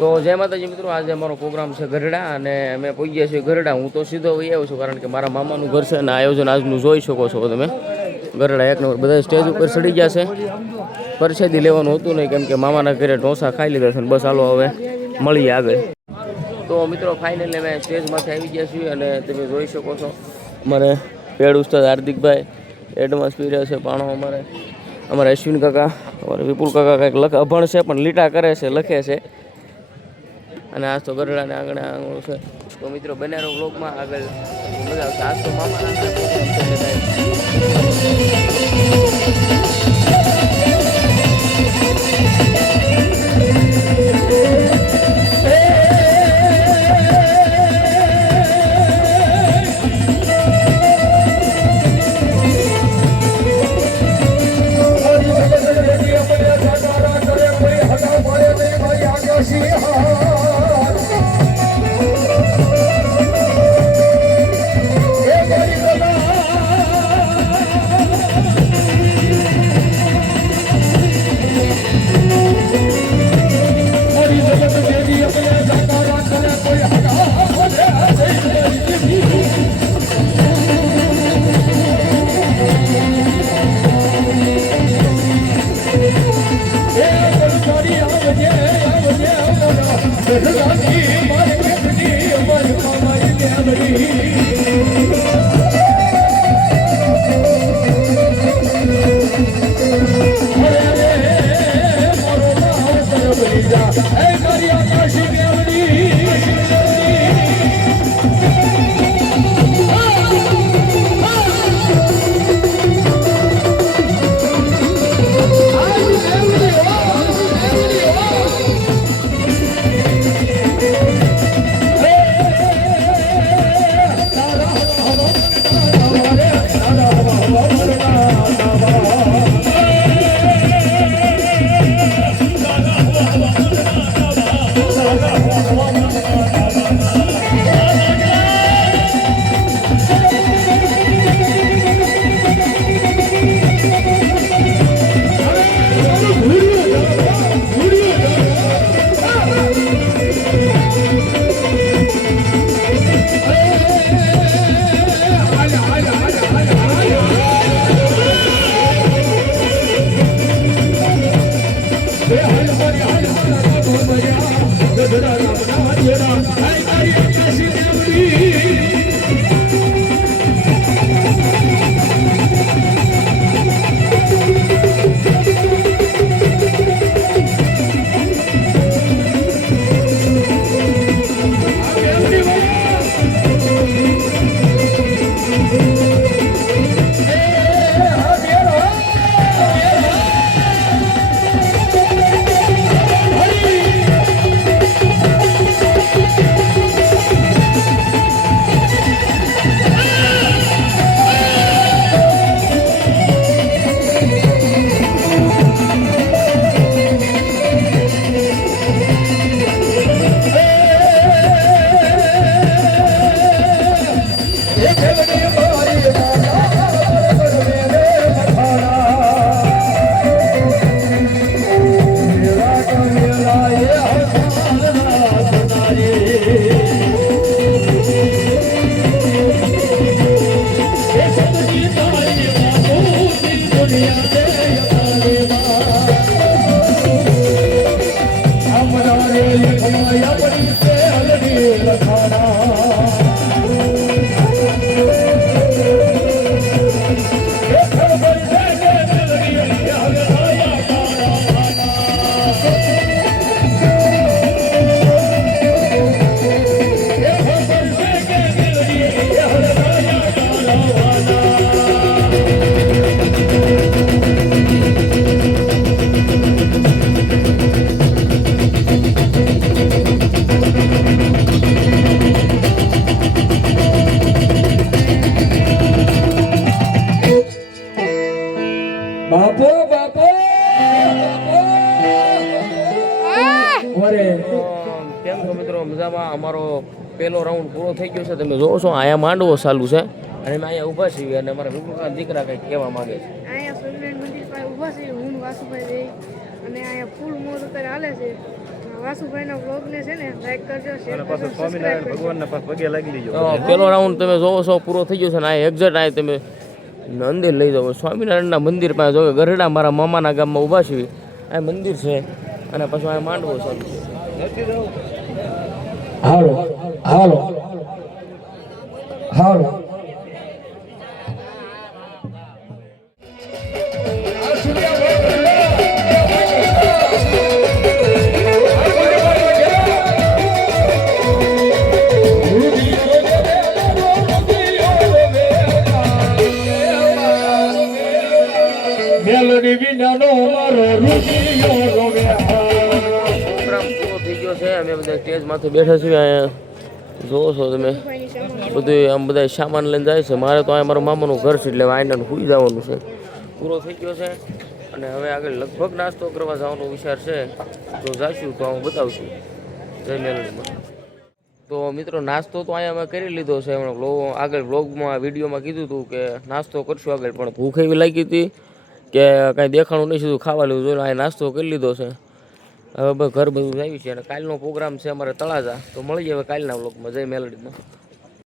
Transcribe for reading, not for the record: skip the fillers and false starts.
તો જય માતાજી મિત્રો, આજે અમારો પ્રોગ્રામ છે ગરડા અને અમે પહોંચ્યા છીએ ગરડા. હું તો સીધો વહી આવ્યો છું કારણ કે મારા મામાનું ઘર છે અને આયોજન આજનું જોઈ શકો છો તમે. ગરડા એક નંબર, બધા સ્ટેજ ઉપર ચડી ગયા છે. પરસેદી લેવાનું હતું નહીં કેમ કે મામાના ઘરે ઢોસા ખાઈ લીધા છે. બસ હાલો હવે મળીએ આગળ. તો મિત્રો ફાઇનલી અમે સ્ટેજમાંથી આવી ગયા છીએ અને તમે જોઈ શકો છો અમારે પેડ ઉસ્તાદ હાર્દિકભાઈ એડવાન્સ પી રહ્યા છે પાણો. અમારા અશ્વિન કાકા, અમારે વિપુલ કાકા કંઈક અભણ છે પણ લીટા કરે છે, લખે છે. અને આજ તો ગરડાને આંગણે આંગણું છે. તો મિત્રો બનારો વ્લોગમાં આગળ મજા આવશે. આજ તો મામાના અમારો પહેલો રાઉન્ડ પૂરો થઈ ગયો છે. તમે જોવો છો અહીંયા માંડવો ચાલુ છે અને અમે અહીંયા ઊભા છીએ અને અમારા વિપુલના દીકરા કંઈક કહેવા માંગે છે. અહીંયા સ્વામિનારાયણ મંદિર પાસે ઊભા છે હું વાસુભાઈ અને અહીંયા ફૂલ મોજ અત્યારે હાલે છે. વાસુભાઈનો વ્લોગને છે ને લાઈક કરજો, શેર અને કરજો, પાછું સ્વામિનારાયણ ભગવાનના પાસે પગે લાગી લેજો. પેલો રાઉન્ડ તમે જોવો છો પૂરો થઈ ગયો છે ને આ એક્ઝેક્ટ આ તમે મંદિર લઈ જાઓ. સ્વામિનારાયણના મંદિર પાસે જો ગરડા મારા મામાના ગામમાં ઊભા છે. આ મંદિર છે અને પછી આ માંડવો છે. હાલો હાલો હાલો મેલડી વિનાનો મારો રુચિયો રોવે. પ્રોગ્રામ પૂરો થઈ ગયો છે. અમે બધા સ્ટેજ માથે બેઠા છીએ. અહીંયા જોવો છો તમે ભાઈની સામે બધું આમ બધા સામાન લઈને જાય છે. મારે તો અહીંયા મારા મામાનું ઘર છે એટલે આઈનાનું સુઈ જવાનું છે. પૂરો થઈ ગયો છે અને હવે આગળ લગભગ નાસ્તો કરવા જવાનો વિચાર છે. જો જાશું તો હું બતાવશું. જય મેલડીમાં. તો મિત્રો નાસ્તો તો અહીંયા અમે કરી લીધો છે. હમણાં આગળ વ્લોગમાં વિડીયોમાં કીધું હતું કે નાસ્તો કરશું આગળ, પણ ભૂખ એવી લાગી હતી કે કાંઈ દેખાણું નહીં, સીધું ખાવા લેવું જોઈએ. અહીંયા નાસ્તો કરી લીધો છે. હવે ઘર બધું આવી છે અને કાલનો પ્રોગ્રામ છે અમારે તળાજા. તો મળી જાય કાલના વ્લોગમાં. જય મેલડીમાં.